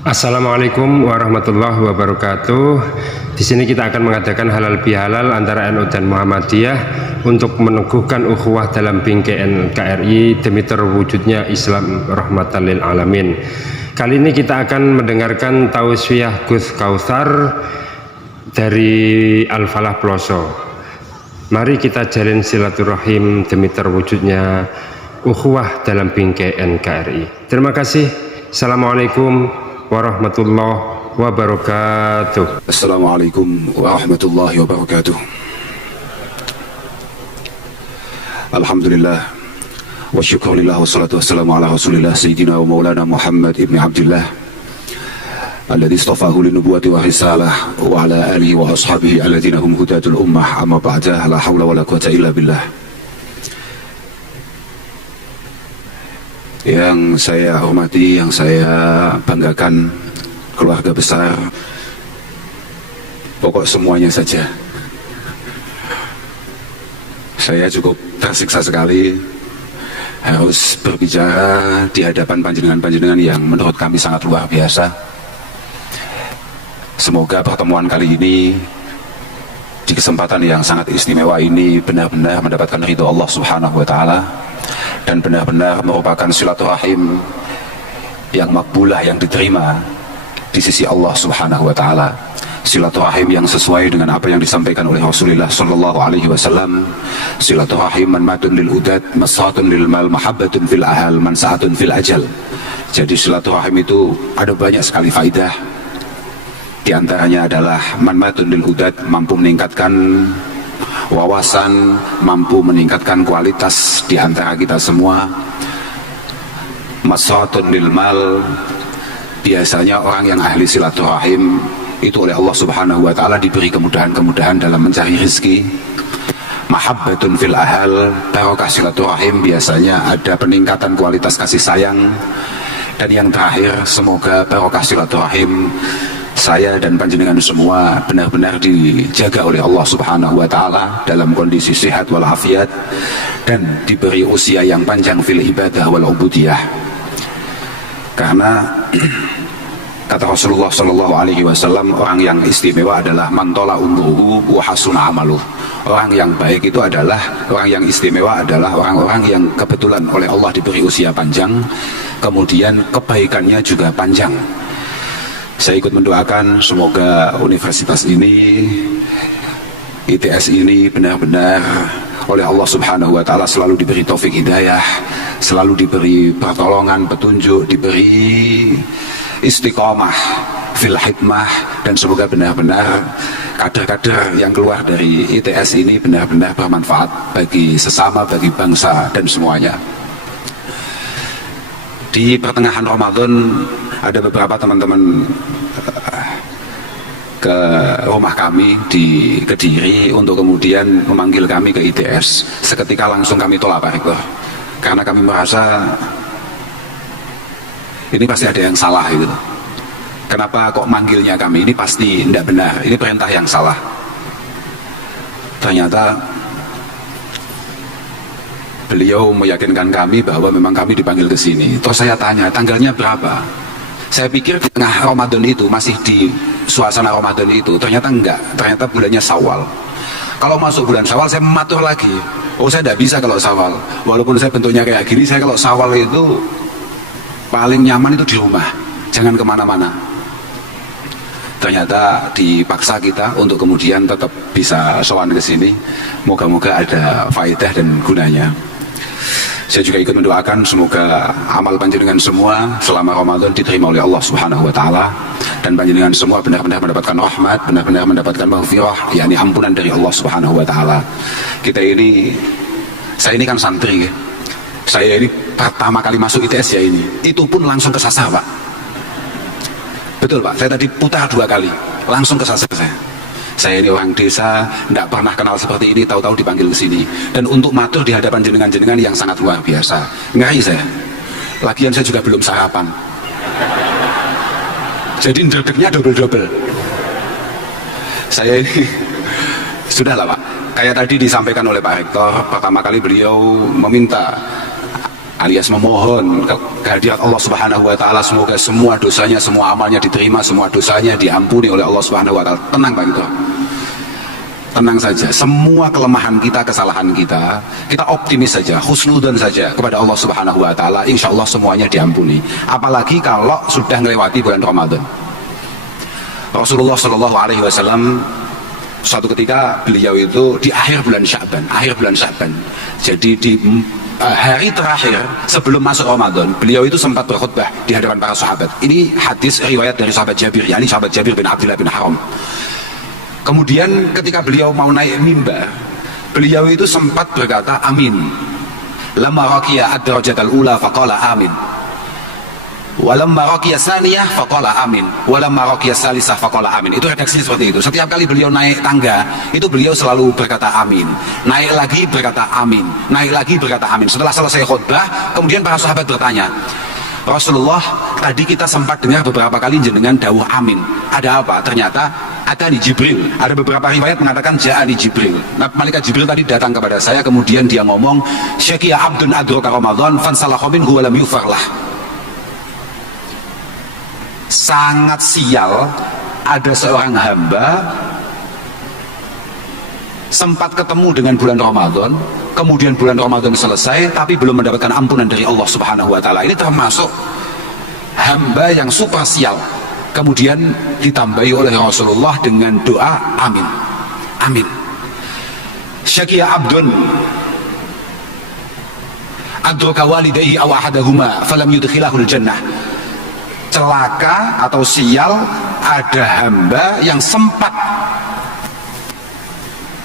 Assalamualaikum warahmatullahi wabarakatuh. Di sini kita akan mengadakan halal bihalal antara NU dan Muhammadiyah untuk meneguhkan ukhuwah dalam bingkai NKRI demi terwujudnya Islam rahmatan lil alamin. Kali ini kita akan mendengarkan tausiah Gus Kautsar dari Al-Falah Ploso. Mari kita jalin silaturahim demi terwujudnya ukhuwah dalam bingkai NKRI. Terima kasih. Assalamualaikum warahmatullahi wabarakatuh. Assalamualaikum warahmatullahi wabarakatuh. Alhamdulillah wa syukurillah wa salatu wassalamu ala rasulillah sayyidina wa maulana Muhammad ibn Abdullah alladhi istafahu linubuwati wa risalah wa ala alihi wa ashabihi alladhina hum hudatul ummah, amma ba'da, la hawla wa la quwata illa billah. Yang saya hormati, yang saya banggakan, keluarga besar, pokok semuanya saja. Saya cukup tersiksa sekali harus berbicara di hadapan panjenengan-panjenengan yang menurut kami sangat luar biasa. Semoga pertemuan kali ini di kesempatan yang sangat istimewa ini benar-benar mendapatkan ridho Allah Subhanahu wa Ta'ala, dan benar-benar merupakan silaturahim yang makbulah, yang diterima di sisi Allah Subhanahu wa Ta'ala. Silaturahim yang sesuai dengan apa yang disampaikan oleh Rasulullah sallallahu alaihi wasallam. Silaturahim manmatun lil udad, masatun lil mal, mahabbatun fil ahal, mansaatun fil ajal. Jadi silaturahim itu ada banyak sekali faidah. Di antaranya adalah manmatun lil udad, mampu meningkatkan wawasan, mampu meningkatkan kualitas di antara kita semua. Masatun lil mal, biasanya orang yang ahli silaturahim itu oleh Allah Subhanahu wa Ta'ala diberi kemudahan-kemudahan dalam mencari rezeki. Mahabbatun fil ahal, barokah silaturahim, biasanya ada peningkatan kualitas kasih sayang. Dan yang terakhir, semoga barokah silaturahim saya dan panjenengan semua benar-benar dijaga oleh Allah Subhanahu wa Ta'ala dalam kondisi sehat walafiat dan diberi usia yang panjang fil ibadah wal ubudiyah. Karena kata Rasulullah sallallahu alaihi wasallam, orang yang istimewa adalah man tola umruhu wa hasuna amaluh. Orang yang baik itu adalah, orang yang istimewa adalah orang-orang yang kebetulan oleh Allah diberi usia panjang, kemudian kebaikannya juga panjang. Saya ikut mendoakan semoga universitas ini, ITS ini benar-benar oleh Allah Subhanahu wa Ta'ala selalu diberi taufik hidayah, selalu diberi pertolongan, petunjuk, diberi istiqomah fil hikmah, dan semoga benar-benar kader-kader yang keluar dari ITS ini benar-benar bermanfaat bagi sesama, bagi bangsa dan semuanya. Di pertengahan Ramadan ada beberapa teman-teman ke rumah kami di Kediri untuk kemudian memanggil kami ke ITS. Seketika langsung kami tolak Pak Rektor, karena kami merasa ini pasti ada yang salah gitu. Kenapa kok manggilnya kami? Ini pasti tidak benar, ini perintah yang salah. Ternyata beliau meyakinkan kami bahwa memang kami dipanggil ke sini. Terus saya tanya, tanggalnya berapa? Saya pikir di tengah Ramadan itu, masih di suasana Ramadan itu. Ternyata enggak, ternyata bulannya Syawal. Kalau masuk bulan Syawal saya mematur lagi, oh saya tidak bisa kalau Syawal. Walaupun saya bentuknya kayak gini, saya kalau Syawal itu paling nyaman itu di rumah, jangan kemana-mana. Ternyata dipaksa kita untuk kemudian tetap bisa sowan ke sini. Moga-moga ada faedah dan gunanya. Saya juga ikut mendoakan semoga amal panjenengan semua selama Ramadan diterima oleh Allah Subhanahu wa Ta'ala, dan panjenengan semua benar-benar mendapatkan rahmat, benar-benar mendapatkan maghfirah, yakni ampunan dari Allah Subhanahu wa Ta'ala. Saya ini kan santri, saya ini pertama kali masuk ITS ya ini, itu pun langsung kesasar Pak. Betul Pak, saya tadi putar 2 kali, langsung kesasar saya. Saya ini orang desa, tidak pernah kenal seperti ini, tahu-tahu dipanggil ke sini. Dan untuk matur di hadapan jenengan-jenengan yang sangat luar biasa. Ngeri saya. Lagian saya juga belum sarapan. Jadi ndredegnya double-double. Saya ini, sudahlah Pak. Kayak tadi disampaikan oleh Pak Rektor, pertama kali beliau meminta alias memohon kehadirat Allah Subhanahu wa taala, semoga semua dosanya, semua amalnya diterima, semua dosanya diampuni oleh Allah Subhanahu wa taala. Tenang Pak Gitu. Tenang saja, semua kelemahan kita, kesalahan kita, kita optimis saja, husnudzon saja kepada Allah Subhanahu wa taala, insya Allah semuanya diampuni. Apalagi kalau sudah melewati bulan Ramadan. Rasulullah Shallallahu alaihi wasallam suatu ketika beliau itu di akhir bulan Sya'ban. Jadi di hari terakhir sebelum masuk Ramadan, beliau itu sempat berkhutbah di hadapan para sahabat. Ini hadis riwayat dari sahabat Jabir, yakni sahabat Jabir bin Abdullah bin Haram. Kemudian ketika beliau mau naik mimbar, beliau itu sempat berkata amin. Lamma raqiya ad-darajatal ula faqala amin. Walamma raqiya saniyah faqala amin. Walamma raqiya salisah faqala amin. Itu redaksi seperti itu. Setiap kali beliau naik tangga, itu beliau selalu berkata amin. Naik lagi berkata amin. Naik lagi berkata amin. Setelah selesai khutbah, kemudian para sahabat bertanya, Rasulullah, tadi kita sempat dengar beberapa kali jenengan dawuh amin. Ada apa? Ternyata ada di Jibril. Ada beberapa riwayat mengatakan ja'ani Jibril. Nah, malaikat Jibril tadi datang kepada saya, kemudian dia ngomong, "Syaqiya abdun adraka Ramadan fansalakha minhu wa lam yufarlah." Sangat sial ada seorang hamba sempat ketemu dengan bulan Ramadan, kemudian bulan Ramadan selesai tapi belum mendapatkan ampunan dari Allah Subhanahu wa taala. Ini termasuk hamba yang super sial. Kemudian ditambahi oleh Rasulullah dengan doa amin. Amin. Syaqiya abdun adraka walidayhi aw ahadahuma falam yudkhilahul jannah. Celaka atau sial ada hamba yang sempat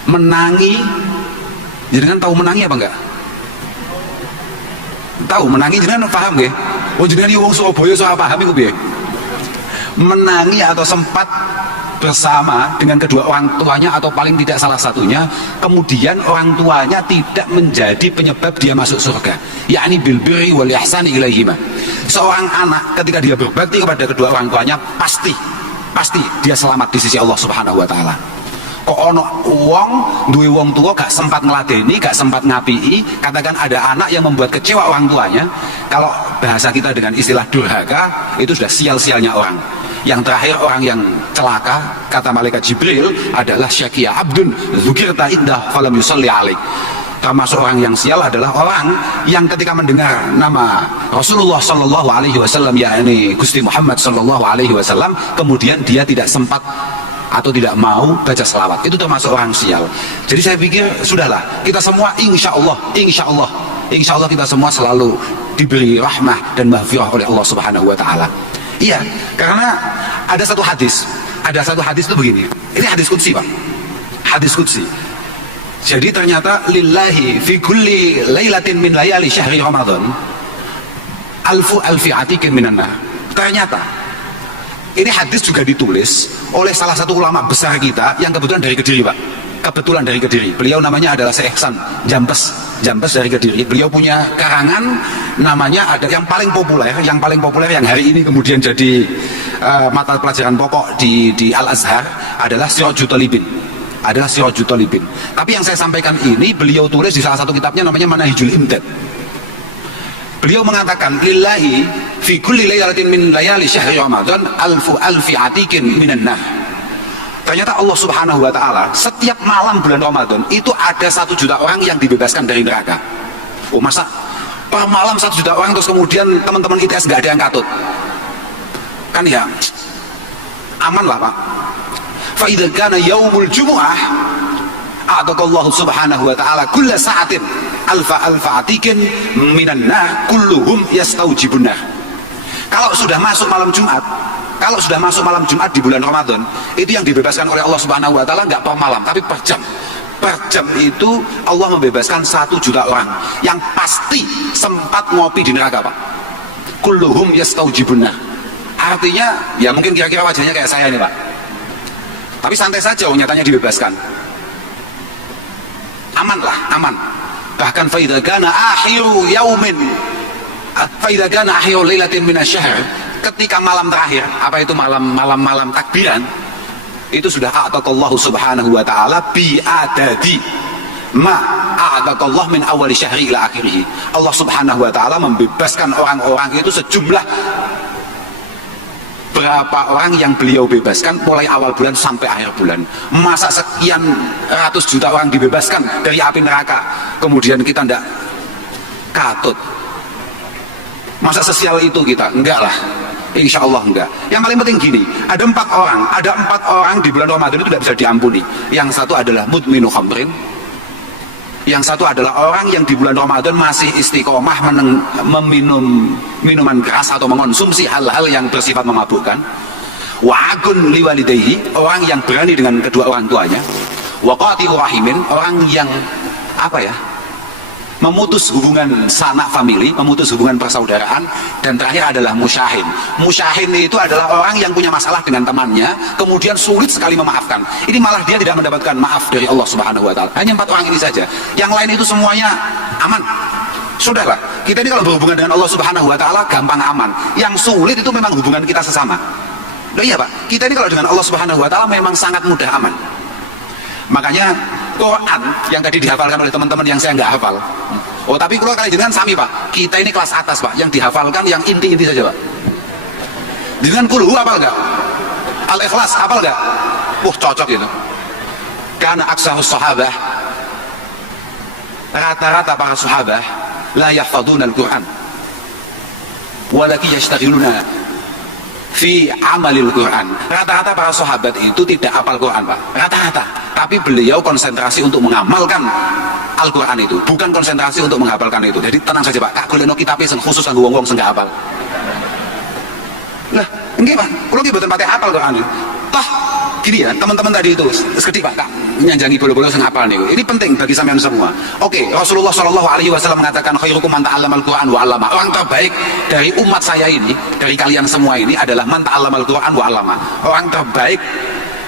menangi. Jenengan tahu menangi apa enggak? Tahu menangi, jenengan paham nggih? Oh jenengan iki wong Surabaya soal paham iku piye? Menangi atau sempat bersama dengan kedua orang tuanya atau paling tidak salah satunya, kemudian orang tuanya tidak menjadi penyebab dia masuk surga, yakni bil birri wal ihsani ilaihima. Seorang anak ketika dia berbakti kepada kedua orang tuanya pasti dia selamat di sisi Allah Subhanahu wa taala. Kok ono wong duwe wong tua gak sempat ngeladeni, gak sempat ngapii, katakan ada anak yang membuat kecewa orang tuanya, kalau bahasa kita dengan istilah durhaka, itu sudah sial-sialnya orang. Yang terakhir orang yang celaka, kata malaikat Jibril, adalah syaqiya abdun dzukirta indah falam yusalli alaik. Termasuk orang yang sial adalah orang yang ketika mendengar nama Rasulullah Shallallahu alaihi wasallam, yakni Gusti Muhammad Shallallahu alaihi wasallam, kemudian dia tidak sempat atau tidak mau baca selawat. Itu termasuk orang sial. Jadi saya pikir sudahlah, kita semua insya Allah kita semua selalu diberi rahmah dan maghfirah oleh Allah Subhanahu wa taala. Iya, karena ada satu hadis itu begini. Ini hadis qudsi, Pak. Hadis qudsi. Jadi ternyata lillahi fi kulli lailatin min layali syahri Ramadan alfi atikin minan nar. Ternyata ini hadis juga ditulis oleh salah satu ulama besar kita yang kebetulan dari Kediri, Pak. Kebetulan dari Kediri. Beliau namanya adalah Syekh Ihsan Jambes dari Kediri. Beliau punya karangan namanya ada yang paling populer yang hari ini kemudian jadi mata pelajaran pokok di Al-Azhar adalah Sirajul Talibin. Tapi yang saya sampaikan ini beliau tulis di salah satu kitabnya namanya Manahijul Imdad. Beliau mengatakan lillahi fi kulli lailatin min layali syahri Ramadan alfi atikin minan nar. Ternyata Allah Subhanahu wa taala setiap malam bulan Ramadan itu ada 1 juta orang yang dibebaskan dari neraka. Oh masa per malam 1 juta orang terus kemudian teman-teman ITS nggak ada yang katut? Kan ya aman lah, Pak. Fa idza kana yaumul jumu'ah a'taqallahu Subhanahu wa taala kulla sa'atin alfa atikin minan nar kulluhum yastaujibun nar. Kalau sudah masuk malam Jumat di bulan Ramadan, itu yang dibebaskan oleh Allah Subhanahu wa taala enggak per malam tapi per jam. Per jam itu Allah membebaskan 1 juta orang yang pasti sempat ngopi di neraka, Pak. Kulluhum yastaujibun nar. Artinya ya mungkin kira-kira wajahnya kayak saya nih, Pak. Tapi santai saja, nyatanya dibebaskan. Aman lah, aman. Bahkan fa idza kana akhiru yaumin fa idza kana akhiru lailatin minasyahr, ketika malam terakhir, apa itu malam takbiran, itu sudah a'taqallahu Subhanahu wa taala bi adadi ma a'taqallah min awal syahri ila akhirih. Allah Subhanahu wa taala membebaskan orang-orang itu sejumlah berapa orang yang beliau bebaskan mulai awal bulan sampai akhir bulan. Masa sekian ratus juta orang dibebaskan dari api neraka, kemudian kita ndak katut? Masa sesial itu kita? Enggak lah, insya Allah enggak. Yang paling penting gini, ada empat orang di bulan Ramadan itu tidak bisa diampuni. Yang satu adalah mudminu khamrin, yang satu adalah orang yang di bulan Ramadan masih istiqomah meminum minuman keras atau mengonsumsi hal-hal yang bersifat memabukkan. Wa'agun liwalidayhi, orang yang berani dengan kedua orang tuanya. Waqati'u rahimin, orang yang memutus hubungan sanak famili, memutus hubungan persaudaraan. Dan terakhir adalah musyahin. Musyahin itu adalah orang yang punya masalah dengan temannya, kemudian sulit sekali memaafkan. Ini malah dia tidak mendapatkan maaf dari Allah Subhanahu wa taala. Hanya empat orang ini saja. Yang lain itu semuanya aman. Sudahlah, kita ini kalau berhubungan dengan Allah Subhanahu wa taala gampang aman. Yang sulit itu memang hubungan kita sesama. Loh iya Pak, kita ini kalau dengan Allah Subhanahu wa taala memang sangat mudah aman. Makanya Quran yang tadi dihafalkan oleh teman-teman yang saya nggak hafal. Oh tapi kalau kalian dengan sami Pak, kita ini kelas atas Pak, yang dihafalkan yang inti-inti saja Pak. Dengan kulhu hafal nggak? Al-Ikhlas hafal nggak? Cocok gitu. Karena aksarus sahabah, rata-rata para sahabah la yahfaduna al-Quran walaki yashtagiluna fi amalil Quran. Rata-rata para sahabat itu tidak hafal Quran Pak, rata-rata. Tapi beliau konsentrasi untuk mengamalkan Al-Quran itu, bukan konsentrasi untuk menghafalkan itu. Jadi tenang saja Pak, kak golekno kitabe sing khusus kanggo wong-wong sing gak hafal. Lah, nggih Pak, kula ki mboten pate hafal Quran. Toh gini ya, teman-teman tadi itu sekedip Pak, kak nyanjangi bolo-bolo sing hafal niku. Ini penting bagi sampean semua. Oke, Rasulullah Shallallahu alaihi wasallam mengatakan khairukum man ta'allamal Quran wa 'allama. Orang terbaik dari umat saya ini, dari kalian semua ini adalah man ta'allamal Quran wa 'allama. Orang terbaik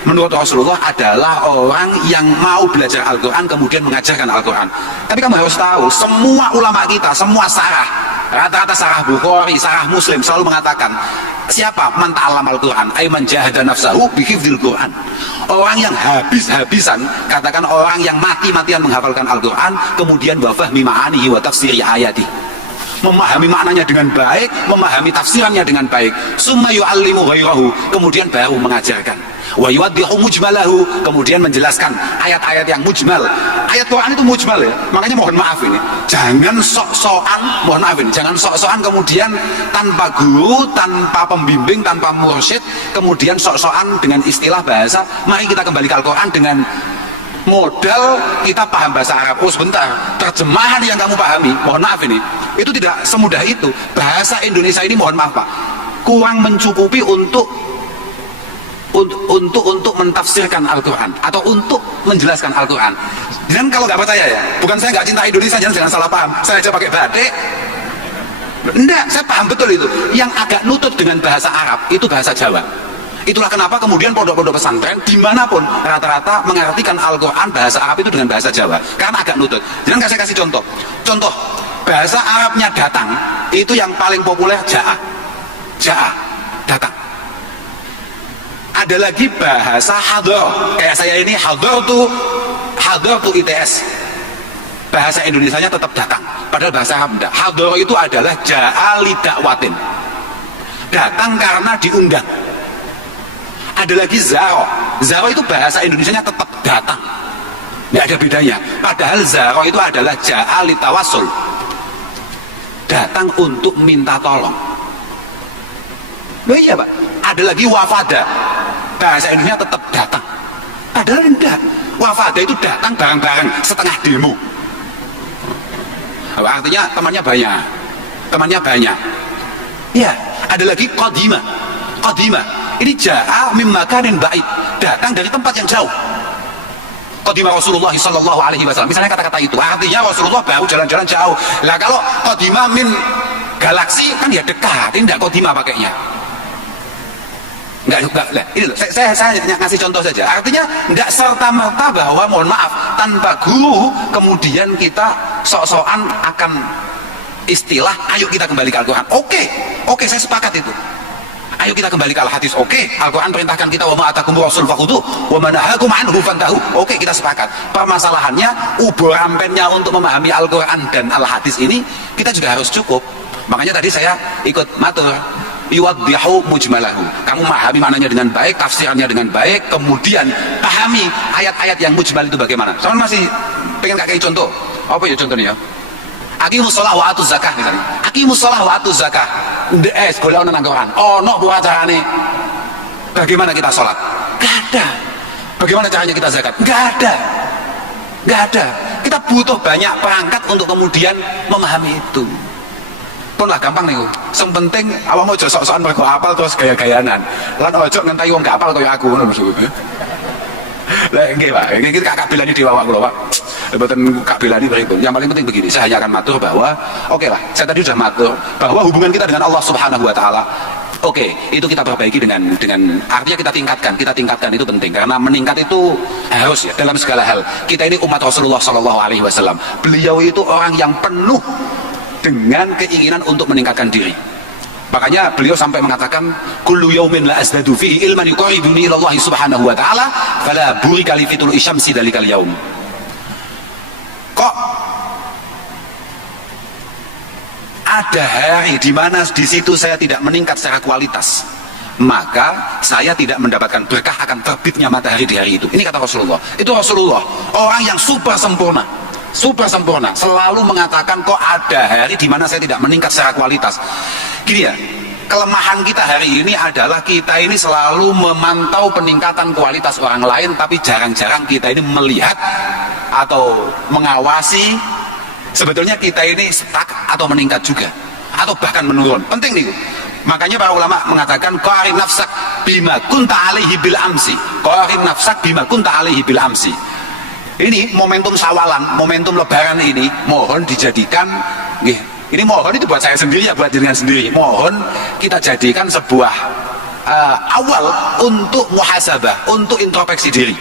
menurut Rasulullah adalah orang yang mau belajar Al-Quran kemudian mengajarkan Al-Quran. Tapi kamu harus tahu, semua ulama kita, semua sarah, rata-rata sarah Bukhari, sarah Muslim selalu mengatakan, siapa man ta'allama Al-Quran ay man jahada nafsahu bihifdzil Quran. Orang yang habis-habisan, katakan orang yang mati-matian menghafalkan Al-Quran kemudian wa fahmi ma'anihi wa tafsiri ayati, memahami maknanya dengan baik, memahami tafsirannya dengan baik, summa yu'allimu ghairahu, kemudian baru mengajarkan, wa yuwaddihu mujmalahu, kemudian menjelaskan ayat-ayat yang mujmal. Ayat Quran itu mujmal ya, makanya mohon maaf ini, jangan sok-sokan, mohon maaf ini, jangan sok-sokan kemudian tanpa guru, tanpa pembimbing, tanpa mursyid, kemudian sok-sokan dengan istilah bahasa. Mari kita kembali ke Al-Quran dengan modal kita paham bahasa Arab. Oh sebentar, terjemahan yang kamu pahami, mohon maaf ini, itu tidak semudah itu. Bahasa Indonesia ini mohon maaf Pak, kurang mencukupi untuk mentafsirkan Al-Quran atau untuk menjelaskan Al-Quran. Dan kalau nggak percaya ya, bukan saya nggak cinta Indonesia, jangan salah paham. Saya aja pakai batik. Enggak, saya paham betul itu. Yang agak nutut dengan bahasa Arab itu bahasa Jawa. Itulah kenapa kemudian pondok-pondok pesantren dimanapun rata-rata mengartikan Al-Quran bahasa Arab itu dengan bahasa Jawa, karena agak nutut. Jangan saya kasih contoh. Contoh bahasa Arabnya datang itu yang paling populer ja'a, datang. Ada lagi bahasa hadar, kayak saya ini hadar tuh ITS. Bahasa Indonesianya tetap datang, padahal bahasa Arab enggak. Hadar itu adalah ja'a lidakwatin, datang karena diundang. Ada lagi zaro. Zaro itu bahasa Indonesianya tetap datang, nggak ada bedanya. Padahal zaro itu adalah ja'a litawassul, datang untuk minta tolong. Oh iya Pak. Ada lagi wafada, bahasa Indonesia tetap datang, padahal enggak. Wafada itu datang bareng-bareng setengah demo. Artinya temannya banyak. Ya, ada lagi qadima. Ini ja'a mim makanin ba'id, datang dari tempat yang jauh. Qadima Rasulullah sallallahu alaihi wasallam. Misalnya kata-kata itu, artinya Rasulullah baru jalan-jalan jauh. Lah kalau qadima min galaksi kan ya dekat, ini enggak qadima pakainya. Enggak. Ini loh, saya ngasih contoh saja. Artinya enggak serta-merta bahwa mohon maaf, tanpa guru kemudian kita sok-sokan akan istilah ayo kita kembali ke Al-Quran. Oke, saya sepakat itu. Ayo kita kembali ke al-hadis. Oke, Al-Quran perintahkan kita wa ma atakum rasul fakhudhu wa ma nahakum anhu fantahu. Oke, kita sepakat. Permasalahannya ubur ampennya untuk memahami Al-Quran dan al-hadis ini kita juga harus cukup. Makanya tadi saya ikut matur yuwaddihu mujmalahu. Kamu memahami maknanya dengan baik, tafsirannya dengan baik, kemudian pahami ayat-ayat yang mujmal itu bagaimana. Sama masih pengen kakek contoh. Apa ya contohnya? Aqimus shalah wa atuz zakah misalnya. Aqimus shalah wa atuz zakah. Ndes golek nang Quran. Ono apa carane? Bagaimana kita sholat? Gak ada. Bagaimana caranya kita zakat? Gak ada. Gak ada. Kita butuh banyak perangkat untuk kemudian memahami itu. Pun lah gampang nih. Yang penting awakmu aja sok-sokan mergo apal terus gaya-gayanan. Lan ojo ngenteni wong gak apal kaya aku ngono maksudku. Lah nggih Pak, iki kakak belani dewa kula Pak. Mboten kabelani berikut. Yang paling penting begini, saya hanya akan matur bahwa oke lah, saya tadi sudah matur bahwa hubungan kita dengan Allah Subhanahu wa taala oke, itu kita perbaiki dengan artinya kita tingkatkan itu penting karena meningkat itu harus ya dalam segala hal. Kita ini umat Rasulullah sallallahu alaihi wasallam. Beliau itu orang yang penuh dengan keinginan untuk meningkatkan diri. Makanya beliau sampai mengatakan kullu yaumin la azdadu fihi ilman yuqarribuni ila Allah Subhanahu wa taala fala burika li fitul isyamsi dalikal yaum. Kok ada hari di mana di situ saya tidak meningkat secara kualitas, maka saya tidak mendapatkan berkah akan terbitnya matahari di hari itu. Ini kata Rasulullah. Itu Rasulullah, orang yang super sempurna, selalu mengatakan kok ada hari di mana saya tidak meningkat secara kualitas. Gini ya, kelemahan kita hari ini adalah kita ini selalu memantau peningkatan kualitas orang lain, tapi jarang-jarang kita ini melihat atau mengawasi sebetulnya kita ini stuck atau meningkat juga, atau bahkan menurun. Penting nih. Makanya para ulama mengatakan qarin nafsak bima kunta alaihi bil amsi. Qarin nafsak bima kunta alaihi bil amsi. Ini momentum sawalan, momentum lebaran ini mohon dijadikan ini mohon itu buat saya sendiri ya, buat jenengan sendiri. Mohon kita jadikan sebuah awal untuk muhasabah, untuk introspeksi diri.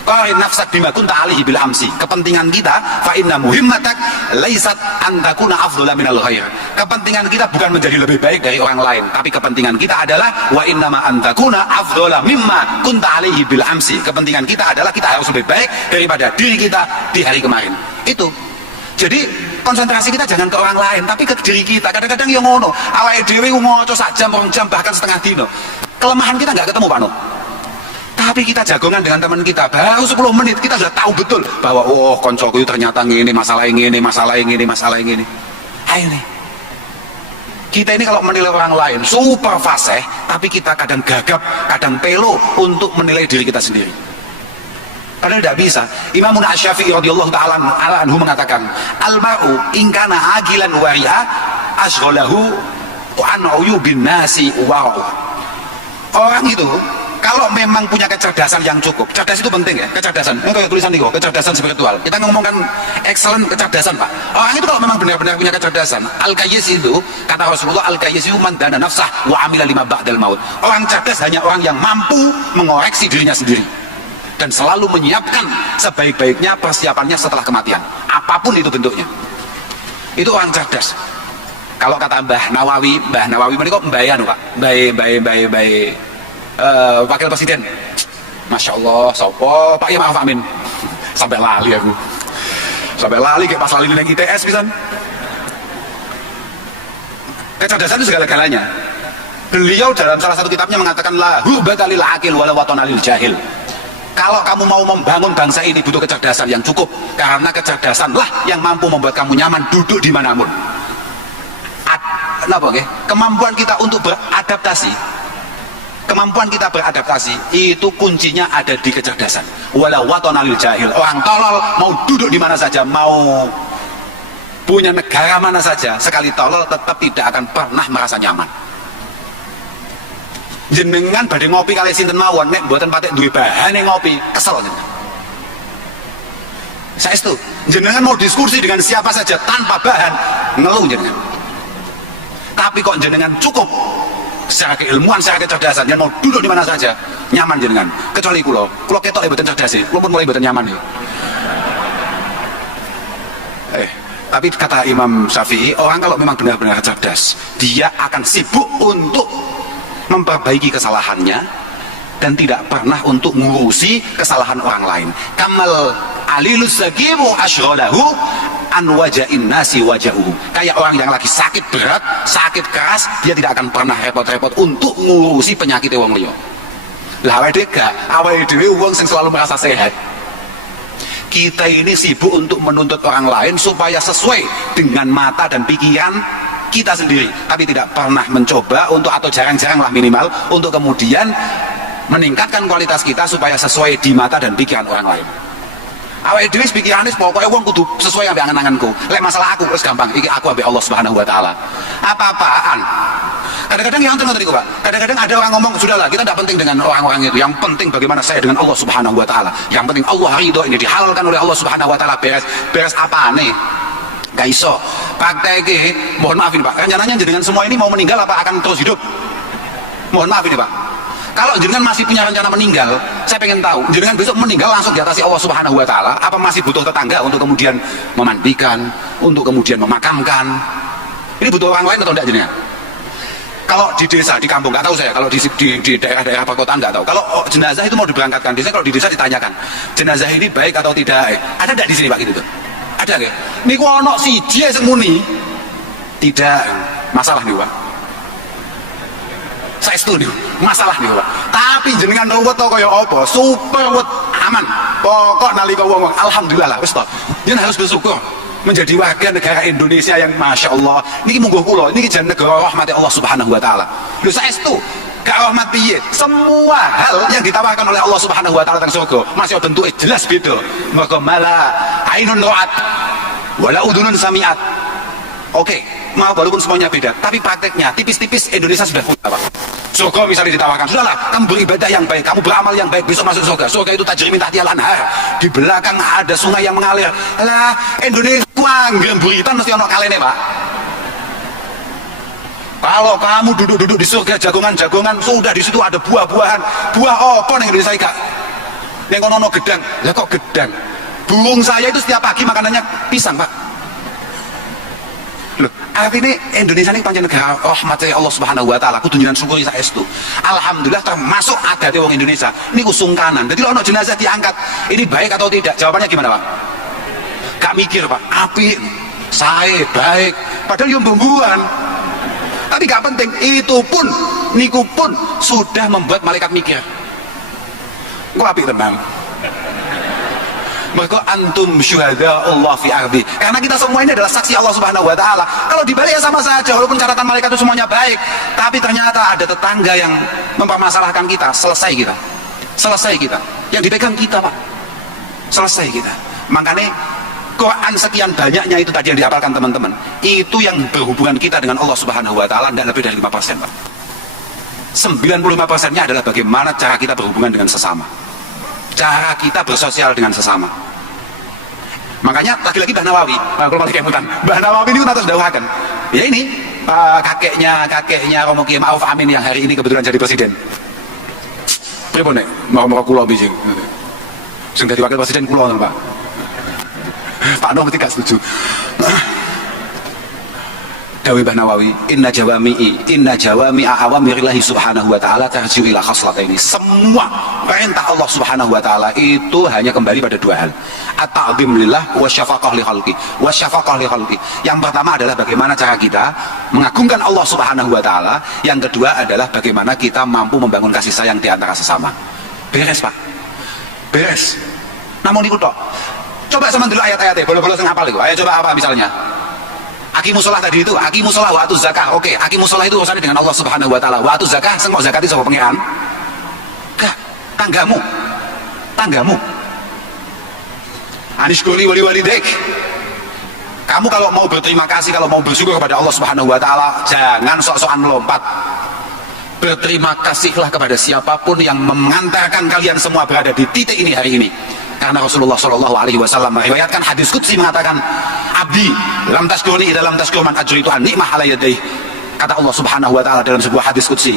Qarin nafsak bima kunta alaihi bil amsi. Kepentingan kita fa inna muhimmatak laisat an takuna afdhala minal ghair. Kepentingan kita bukan menjadi lebih baik dari orang lain, tapi kepentingan kita adalah wa innama an takuna afdhala mimma kunta alaihi bil amsi. Kepentingan kita adalah kita harus lebih baik daripada diri kita di hari kemarin. Itu. Jadi konsentrasi kita jangan ke orang lain, tapi ke diri kita. Kadang-kadang yang ngono, awake dhewe ngoco sak jam, 2 jam, bahkan setengah dino. Kelemahan kita nggak ketemu Pak No. Tapi kita jagongan dengan teman kita, baru 10 menit kita sudah tahu betul bahwa oh koncoku itu ternyata ngene, masalah ini. Ayo nih. Kita ini kalau menilai orang lain super fasih, tapi kita kadang gagap, kadang pelo untuk menilai diri kita sendiri. Padahal tidak bisa. Imam Asy-Syafi'i radhiyallahu taala anhu mengatakan, "Al-mar'u in kana agilan wari'a asghalahu an uyubin nasi wara'u." Orang itu kalau memang punya kecerdasan yang cukup, cerdas itu penting ya, kecerdasan. Ini kayak tulisan nih kok, kecerdasan spiritual. Kita ngomongkan excellent kecerdasan Pak. Orang itu kalau memang benar-benar punya kecerdasan, al-qayyis itu, kata Rasulullah, al-qayyis itu man dana nafsah wa amila lima ba'dal maut. Orang cerdas hanya orang yang mampu mengoreksi dirinya sendiri dan selalu menyiapkan sebaik-baiknya persiapannya setelah kematian, apapun itu bentuknya. Itu orang cerdas. Kalau kata Mbah Nawawi ini kok mbayan Pak, baik wakil presiden, Masya Allah, sopo Pak ya maaf amin, sampai lali aku, kayak pas lali neng ITS pisan. Kecerdasan itu segala-galanya. Beliau dalam salah satu kitabnya mengatakan la hubata lil aqil wala watana lil jahil. Kalau kamu mau membangun bangsa ini butuh kecerdasan yang cukup, karena kecerdasanlah yang mampu membuat kamu nyaman duduk di manapun. Kemampuan kita untuk beradaptasi, itu kuncinya ada di kecerdasan. Wala watana lil jahil. Orang tolol mau duduk di mana saja, mau punya negara mana saja, sekali tolol tetap tidak akan pernah merasa nyaman. Jenengan badhe ngopi kali sinten mawon nek mboten patek duwe bahane ngopi, kesel jenengan. Saestu, jenengan mau diskusi dengan siapa saja tanpa bahan, ngeluh jenengan. Tapi kok jenengan cukup secara keilmuan, secara kecerdasan, jenengan mau duduk di mana saja, nyaman jenengan. Kecuali kula ketok mboten cerdas e, kula pun mulai mboten nyaman e. Tapi kata Imam Syafi'i, orang kalau memang benar-benar cerdas, dia akan sibuk untuk memperbaiki kesalahannya dan tidak pernah untuk ngurusi kesalahan orang lain. Kamal alilus sagimu asyrodahu an wajain nasi wajahu. Kayak orang yang lagi sakit berat, sakit keras, dia tidak akan pernah repot-repot untuk ngurusi penyakit wong liya. Lah awake dhewe wong sing selalu merasa sehat. Kita ini sibuk untuk menuntut orang lain supaya sesuai dengan mata dan pikiran kita sendiri, tapi tidak pernah mencoba untuk, atau jarang-jarang lah minimal, untuk kemudian meningkatkan kualitas kita supaya sesuai di mata dan pikiran orang lain. Awake dhewe pikirane pokoke wong kudu sesuai ambek angan-anganku. Lek masalah aku wis gampang, iki aku ambek Allah Subhanahu wa taala. Apa-apaan. Kadang-kadang yang ngoten Pak. Kadang-kadang ada orang ngomong, sudahlah, kita tidak penting dengan orang-orang itu. Yang penting bagaimana saya dengan Allah Subhanahu wa taala. Yang penting Allah ridho, ini dihalalkan oleh Allah Subhanahu wa taala, beres apane. Gak iso. Praktek mohon maaf ini Pak. Rencananya jenengan semua ini mau meninggal apa akan terus hidup? Mohon maaf ini Pak. Kalau jenengan masih punya rencana meninggal, saya pengen tahu, jenengan besok meninggal langsung diatasi Allah Subhanahu wa taala, apa masih butuh tetangga untuk kemudian memandikan, untuk kemudian memakamkan? Ini butuh orang lain atau enggak jenengan? Kalau di desa, di kampung, nggak tahu saya. Kalau di daerah-daerah perkotaan nggak tahu. Kalau jenazah itu mau diberangkatkan, biasanya kalau di desa ditanyakan, jenazah ini baik atau tidak? Ada nggak di sini Pak gitu tuh? Ada nggak? Ini kalau ono siji sing muni, tidak masalah nih Pak. Saya setuju, masalah nih Pak. Tapi jenengan ruwet to kaya apa? Super wet aman. Pokok nalika wong alhamdulillah lah wis to. Jenengan harus bersyukur menjadi warga negara Indonesia yang masya Allah. Niki mungguh kula, niki jan negara rahmati Allah Subhanahu wa taala. Lho saestu gak rahmat piye? Semua hal yang ditawarkan oleh Allah Subhanahu wa taala teng surga masih bentuknya jelas beda. Maka mala ainun ra'at wala udunun sami'at. Oke, mau walaupun semuanya beda, tapi prakteknya tipis-tipis Indonesia sudah punya Pak. Surga misalnya ditawarkan, sudahlah kamu beribadah yang baik, kamu beramal yang baik, besok masuk surga. Surga itu tajri min tahtihal anhar, di belakang ada sungai yang mengalir. Lah Indonesia anggere buritan mesti ono kalene Pak. Kalau kamu duduk-duduk di surga jagongan-jagongan, sudah di situ ada buah-buahan. Buah apa ning Indonesia iki? Ning kono gedang. Lah kok gedang? Burung saya itu setiap pagi makanannya pisang Pak. Loh, artinya Indonesia ini pancen negara rahmat Allah Subhanahu wa taala, kudu jenengan syukuri saestu. Alhamdulillah termasuk adate wong Indonesia niku sungkanan. Jadi kalau jenazah diangkat, ini baik atau tidak? Jawabannya gimana, Pak? Gak mikir, Pak. Apik, sae, baik. Padahal yang bumbuan. Tapi gak penting, itu pun niku pun sudah membuat malaikat mikir. Kok apik tenang. Maka antum syuhada Allah fi ardi. Karena kita semua ini adalah saksi Allah Subhanahu wa taala. Kalau dibalik ya sama saja, walaupun catatan malaikat itu semuanya baik, tapi ternyata ada tetangga yang mempermasalahkan kita, selesai kita. Selesai kita. Yang dipegang kita, Pak. Selesai kita. Makanya Quran sekian banyaknya itu tadi yang dihafalkan teman-teman, itu yang berhubungan kita dengan Allah Subhanahu wa taala tidak lebih dari 5%, Pak. 95%-nya adalah bagaimana cara kita berhubungan dengan sesama. Cara kita bersosial dengan sesama. Makanya lagi-lagi Mbah Nawawi, kalau masih kemutan, Mbah Nawawi ini atas dawuhaken. Ya ini kakeknya Romo Kiai Ma'ruf Amin yang hari ini kebetulan jadi presiden. Pripun nek mau kula bising. Sing dadi wakil presiden kula Pak. Pak Noh tidak setuju. Dawi Mbah Nawawi, inna jawami'a awamirillahi subhanahu wa ta'ala tarji'u ila khaslataini. Semua perintah Allah Subhanahu wa taala itu hanya kembali pada dua hal. At-ta'zim lillah wa syafaqah li khalqi. Wa syafaqah li khalqi. Yang pertama adalah bagaimana cara kita mengagungkan Allah Subhanahu wa taala, yang kedua adalah bagaimana kita mampu membangun kasih sayang di antara sesama. Beres, Pak. Beres. Namun niku tok. Coba sama dulu ayat-ayatnya, bola-bola sing hafal iku. Ayo coba apa misalnya? Akimus sholah tadi itu, akimus sholah wa atuz zakah. Oke, akimus sholah itu urusannya dengan Allah Subhanahu wa taala. Wa atuz zakah, sing mau zakati sapa pangeran? Enggak, tanggamu. Anishkuri wali walidaik. Kamu kalau mau berterima kasih, kalau mau bersyukur kepada Allah Subhanahu wa taala, jangan sok-sokan melompat. Berterima kasihlah kepada siapapun yang mengantarkan kalian semua berada di titik ini hari ini. Karena Rasulullah Shallallahu Alaihi Wasallam meriwayatkan hadis qudsi mengatakan, Abdi lam tashkurni dalam tashkur man ajritu an ni'mah ala yadayh. Kata Allah Subhanahu Wa Taala dalam sebuah hadis qudsi,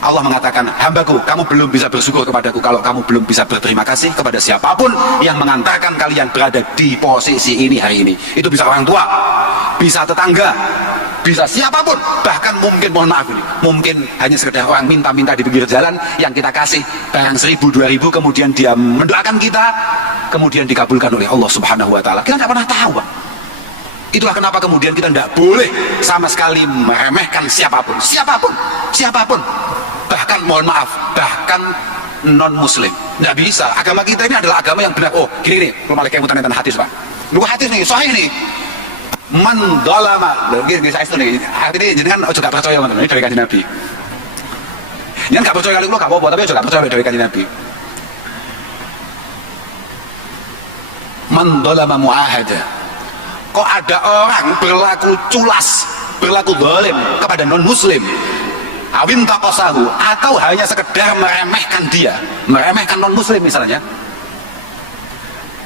Allah mengatakan, hambaku, kamu belum bisa bersyukur kepadaku kalau kamu belum bisa berterima kasih kepada siapapun yang mengantarkan kalian berada di posisi ini hari ini. Itu bisa orang tua, bisa tetangga, bisa siapapun, bahkan mungkin mohon maaf ini, mungkin hanya sekedar orang minta-minta di pinggir jalan yang kita kasih barang 1000, 2000, kemudian dia mendoakan kita, kemudian dikabulkan oleh Allah Subhanahu wa Ta'ala. Kita nggak pernah tahu, Pak. Itulah kenapa kemudian kita tidak boleh sama sekali meremehkan siapapun, bahkan mohon maaf, bahkan non muslim. Nggak bisa. Agama kita ini adalah agama yang benar. Oh gini nih, kalau malah kayak mutan hadis, Pak. Lu hadis nih, sahih nih. Man dolama, gini saya itu nih. Hati ini jangan ojo gak percaya teman-teman, ini dari kanjeng Nabi. Jangan gak percaya kali lu gak apa-apa, tapi ojo gak percaya dari kanjeng Nabi. Man dolama mu'ahada. Kok ada orang berlaku culas, berlaku zalim kepada non muslim, awin taqasahu, atau hanya sekedar meremehkan dia, meremehkan non muslim misalnya,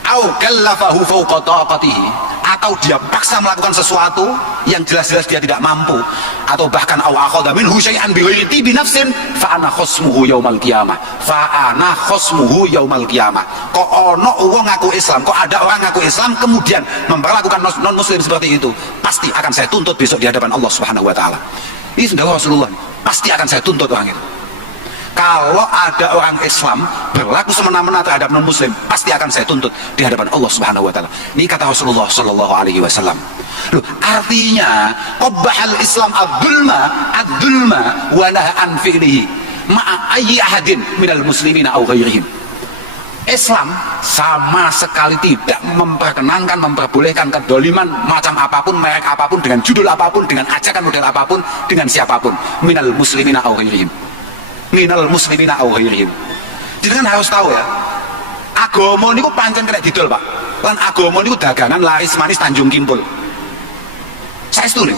au kallafahu fawqa taqatihi, atau dia paksa melakukan sesuatu yang jelas-jelas dia tidak mampu, atau bahkan au akhadha minhu syai'an bi ghairi tibi nafsin fa ana khasmuhu yaumal qiyamah, kok ono wong ngaku Islam, kok ada orang ngaku Islam kemudian memperlakukan non muslim seperti itu, pasti akan saya tuntut besok di hadapan Allah Subhanahu wa Ta'ala. Ini sudah Rasulullah, pasti akan saya tuntut orang itu. Kalau ada orang Islam berlaku semena-mena terhadap non muslim, pasti akan saya tuntut di hadapan Allah Subhanahu wa Ta'ala. Ini kata Rasulullah sallallahu alaihi wasallam. Loh, artinya qabbahal Islam ad-dulma wa naha an fi'lihi ma'a ayyi ahadin minal muslimina aw ghairihim. Islam sama sekali tidak memperkenankan, memperbolehkan kedoliman macam apapun, merek apapun, dengan judul apapun, dengan ajakan model apapun, dengan siapapun, minal muslimina aw ghairihim. Jadi kan harus tahu ya, agama niku pancen kena didol, Pak. Lan agama niku dagangan laris manis Tanjung Kimpul. Saya setuju.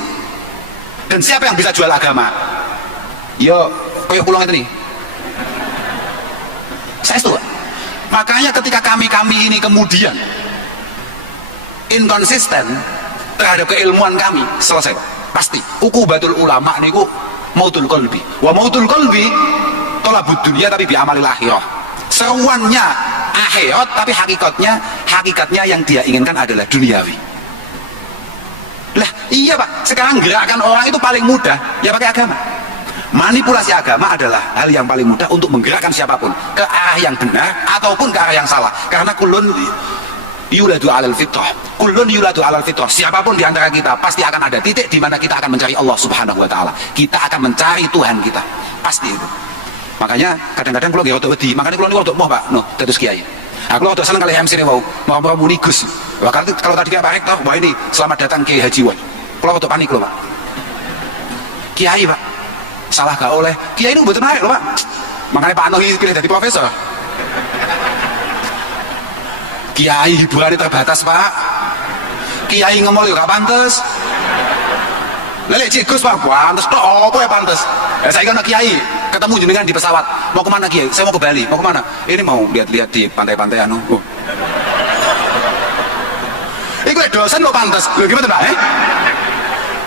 Dan siapa yang bisa jual agama? Yo, koyok pulang itu nih. Saya setuju. Makanya ketika kami ini kemudian inkonsisten terhadap keilmuan kami, selesai, Pak. Pasti. Uqubatul ulama niku mautul qalbi. Wa mautul qalbi tolabud dunia tapi bi amalil akhirah. Seruannya akhirat tapi hakikatnya yang dia inginkan adalah duniawi. Lah iya, Pak, sekarang gerakan orang itu paling mudah ya pakai agama. Manipulasi agama adalah hal yang paling mudah untuk menggerakkan siapapun ke arah yang benar ataupun ke arah yang salah. Karena kulun yuladu alal fitrah. Siapapun di antara kita pasti akan ada titik di mana kita akan mencari Allah Subhanahu wa Ta'ala. Kita akan mencari Tuhan kita. Pasti itu. Makanya kadang-kadang kalau nggak wedi, makanya kalau nggak mau, Pak, no, terus kiai. Aku kalau senang kali MC ini mau muni Gus. Kalau tadi kayak Pak Rektor, wah ini selamat datang Kiai Haji Wan. Kalau waktu panik loh, Pak. Kiai, Pak, salah gak oleh. Kiai ini betul menarik loh, Pak. Makanya Pak Anohi pilih jadi profesor. Kiai hiburannya terbatas, Pak. Kiai ngemol juga pantes. Lelek Gus, Pak, pantes. Apa ya pantes? Saya kan Kiai ketemu jenengan di pesawat. Mau kemana, Kiai? Saya mau ke Bali. Mau kemana? Ini mau lihat-lihat di pantai-pantai anu. Iku dosen lo pantes. Lho gimana, Pak?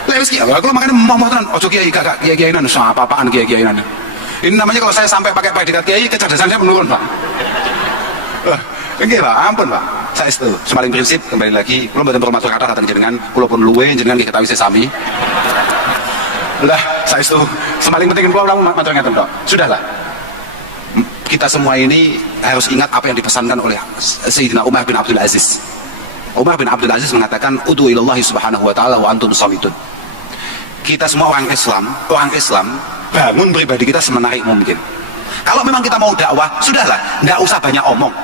Lewis Kiai. Aku makanya mau tenan. Ojo Kiai, kakak Kiai nan apa-apaan Kiai nan. Ini namanya kalau saya sampai pakai predikat Kiai, kecerdasan saya menurun, Pak. Oke, Pak, ampun, Pak. Saya itu semaling prinsip kembali lagi. Kalau mboten bermaksud kata datang jenengan, kalaupun luwe jenengan kita ketahui sesami. Lah, saya itu semaling penting kalau kamu matur ngaten, Dok. Sudahlah. Kita semua ini harus ingat apa yang dipesankan oleh Sayyidina Umar bin Abdul Aziz. Umar bin Abdul Aziz mengatakan, "Ud'u ilallahi subhanahu wa ta'ala wa antum samitun." Kita semua orang Islam, bangun pribadi kita semenarik mungkin. Kalau memang kita mau dakwah, sudahlah, nggak usah banyak omong.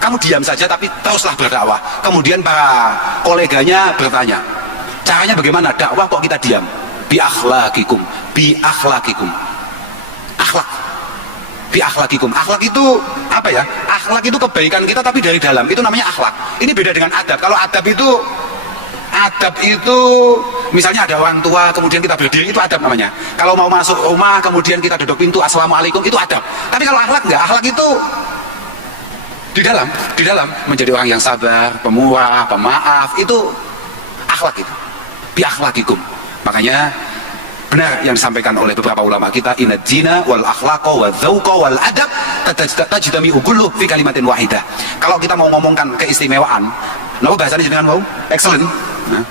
Kamu diam saja tapi teruslah berdakwah. Kemudian para koleganya bertanya, caranya bagaimana dakwah kok kita diam? Bi akhlaqikum. Akhlak itu apa ya? Akhlak itu kebaikan kita tapi dari dalam. Itu namanya akhlak. Ini beda dengan adab. Kalau adab itu misalnya ada orang tua kemudian kita berdiri, itu adab namanya. Kalau mau masuk rumah kemudian kita duduk pintu assalamualaikum, itu adab. Tapi kalau akhlak enggak, akhlak itu di dalam menjadi orang yang sabar, pemurah, pemaaf, itu akhlak itu. Bi akhlaqikum. Makanya benar yang disampaikan oleh beberapa ulama kita, inad dina wal akhlaqa wal dzauqa wal adab tajtami'u kullu fi kalimatin wahidah. Kalau kita mau ngomongkan keistimewaan, napa bahasanya jenengan mau? Excellent. Nah.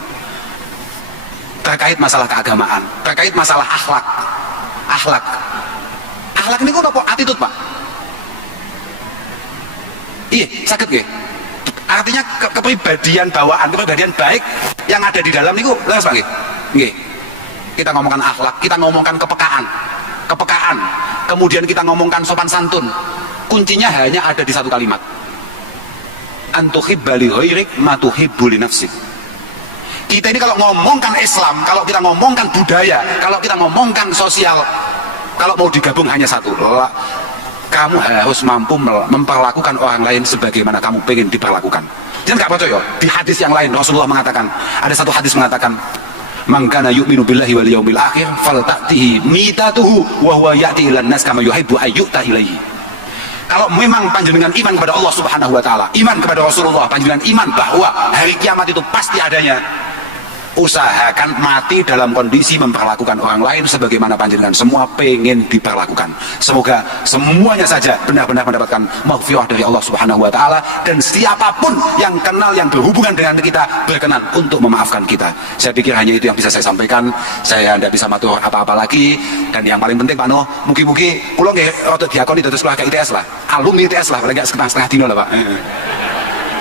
terkait masalah keagamaan, terkait masalah akhlak. Akhlak ini kok apa? Attitude, Pak. Iya, sakit nggih. Artinya kepribadian bawaan, kepribadian baik yang ada di dalam niku, leres Pak nggih. Nggih. Kita ngomongkan akhlak, kita ngomongkan kepekaan. Kemudian kita ngomongkan sopan santun. Kuncinya hanya ada di satu kalimat. Antuhibba li ghairik ma tuhibbu li nafsik. Kita ini kalau ngomongkan Islam, kalau kita ngomongkan budaya, kalau kita ngomongkan sosial, kalau mau digabung hanya satu. Kamu harus mampu memperlakukan orang lain sebagaimana kamu pengen diperlakukan. Jangan nggak percaya. Di hadis yang lain Rasulullah mengatakan, ada satu hadis mengatakan, "Man kana yu'minu billahi wal yaumil akhir falta'tihi mitatuhu wa huwa ya'ti ilan nas kama yuhibbu ayyuta ilaihi." Kalau memang panjenengan iman kepada Allah Subhanahu wa taala, iman kepada Rasulullah, panjenengan iman bahwa hari kiamat itu pasti adanya, usahakan mati dalam kondisi memperlakukan orang lain sebagaimana panjenengan semua pengen diperlakukan. Semoga semuanya saja benar-benar mendapatkan maghfirah dari Allah Subhanahu wa taala, dan siapapun yang kenal yang berhubungan dengan kita berkenan untuk memaafkan kita. Saya pikir hanya itu yang bisa saya sampaikan. Saya tidak bisa matur apa-apa lagi, dan yang paling penting Pak Noh, mugi-mugi kula nggih rada diakoni dados keluarga ITS lah. Alumni ITS lah, paling enggak setengah dino lah Pak.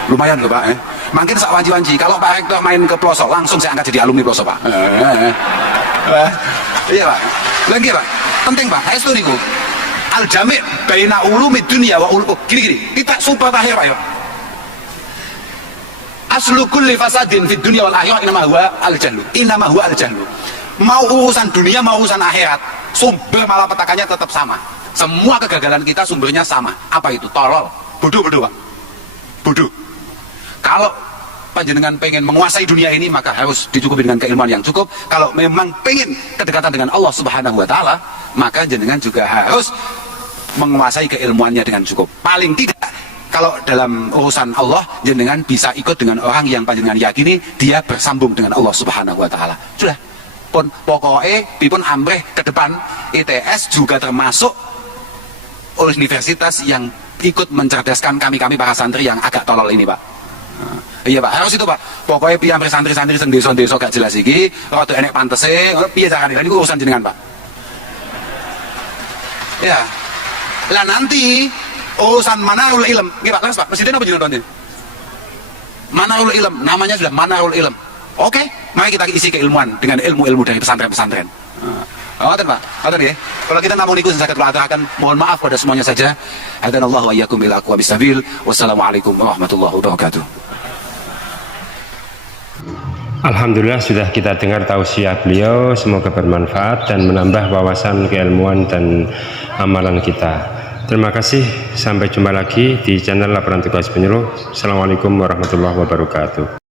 Lumayan loh Pak. Mungkin sak wanci-wanci kalau Pak Rektor main ke pelosok langsung saya angkat jadi alumni pelosok Pak. Iya Pak. Lagi Pak, penting Pak. Itu niku al-jami' baina ulumid dunya wa gini kita super tahir Pak ya. Aslu kulli fasadin fid dunya wal akhirah inama huwa al-jahlu. Mau urusan dunia mau urusan akhirat, sumber malapetakannya tetap sama. Semua kegagalan kita sumbernya sama. Apa itu? Tolol, bodoh Pak. Bodoh. Kalau panjenengan pengen menguasai dunia ini, maka harus dicukupi dengan keilmuan yang cukup. Kalau memang pengen kedekatan dengan Allah Subhanahu wa taala, maka jenengan juga harus menguasai keilmuannya dengan cukup. Paling tidak kalau dalam urusan Allah, jenengan bisa ikut dengan orang yang panjenengan yakini dia bersambung dengan Allah Subhanahu wa taala. Sudah. Pun pokoknya dipun ambreh ke depan, ITS juga termasuk universitas yang ikut mencerdaskan kami para santri yang agak tolol ini Pak. Iya Pak, harus itu Pak. Pokoknya piye santri-santri sing desa-desa gak jelas iki, rada enek pantese, piye carane? Lan niku urusan jenengan, Pak. Ya. Lah nanti urusan Manarul Ilm, nggih Pak, Pak. Presiden apa jenengan nanti? Manarul Ilm, namanya sudah Manarul Ilm. Oke, mari kita isi keilmuan dengan ilmu-ilmu dari pesantren-pesantren. Ngoten Pak, ngoten nggih. Kalau kita namung niku saged kula aturaken, mohon maaf pada semuanya saja. Hadanallahu wa iyyakum bil aqwamis sabil. Wassalamualaikum warahmatullahi wabarakatuh. Alhamdulillah sudah kita dengar tausiah beliau, semoga bermanfaat dan menambah wawasan keilmuan dan amalan kita. Terima kasih, sampai jumpa lagi di channel Laporan Tugas Penyuluh. Assalamualaikum warahmatullahi wabarakatuh.